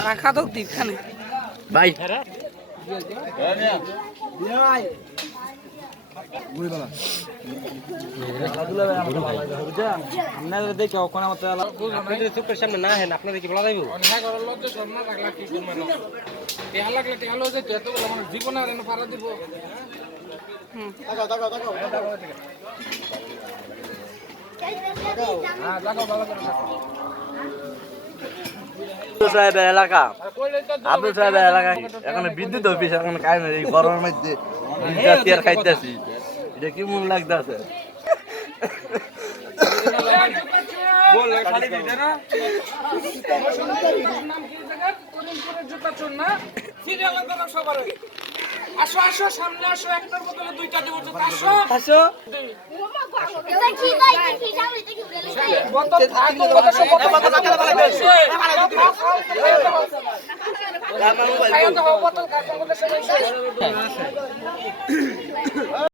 রাখা তো দীপখানে ভাই সামনে না হেন আপনাদের কি বলা যাইব জীবনে আর পারা দিব এলাকা আব্দুল সাহেবের এলাকা এখন বিদ্যুৎ অফিস এখন খাই না এই গরমের মধ্যে খাইতেছি এটা কি মন লাগতেছে আসো আসো সামনে আসো একটার বদলে দুইটা দিব আসো আসো বোতল থাকো বোতল